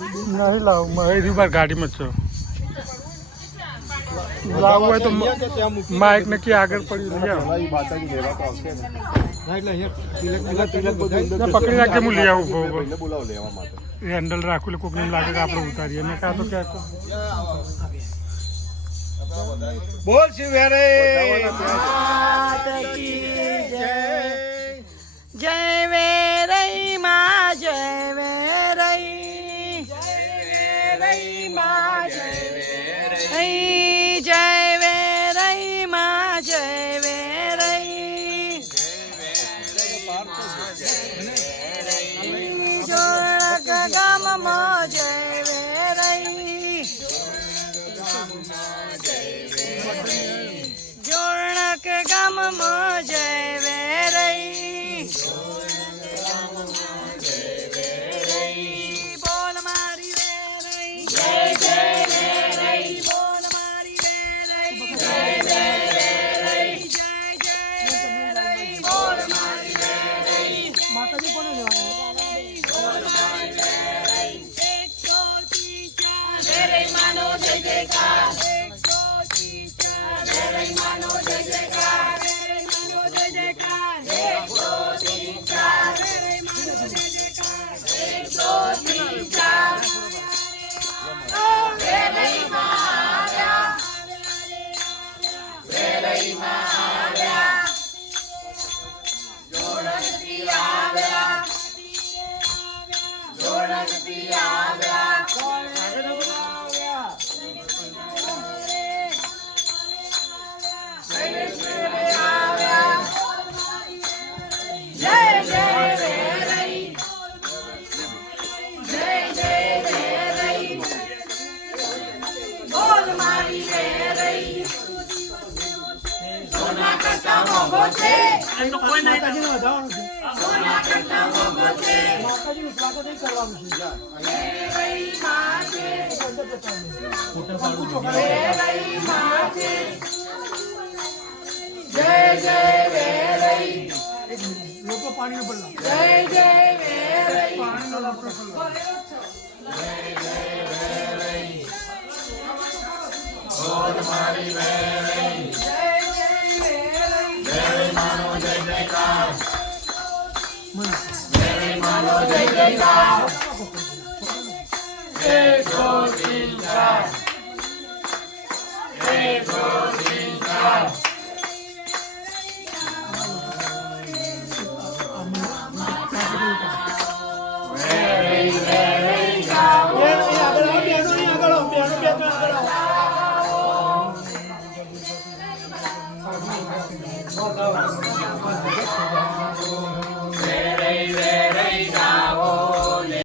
नहीं लाओ मैं बार गाड़ी में छो लाओ है तो माइक ने की आगे पड़ी लिया पकड़ी रखे मु लिया हैंडल राखू ले कोकनी लागे आप लोग उतारिए मैं कहा तो क्या बोल शिवेरे जय वेरई माँ जय वेरई माँ जय वेरई जय वेरई माँ जय वेरई जोड़क गम माँ जय वेरई जोड़क गम माँ जय वेरई बोल मारी वेरई जय जय वेरई बोल मारी वेरई जय जय वेरई जय जय वेरई बोल मारी वेरई माता जी कोने लेवाना बोल मारी वेरई 134 वेरई मानो जय जयकार 134 वेरई मानो जय जयकार वेरई मानो जय जयकार 134 वेरई मानो जय जयकार 134 वेरई माया वेरई माया जोड़ती आव्या जोड़ती आव्या जय जय वेरई जय जय वेरई बोल मारी वेरई सोना करता मोगो से सोना करता मोगो से वेरई माँ के वेरई माँ के जय जय वेरई पानी में पड़ना जय जय वेरई पानी में बोल मारी वेरई जय जय वेरई वेरई मानो जय जयकार वेरई मानो जय जयकार 1 2 3 4 1 2 3 4 वेरई वेरई गाओ આગળ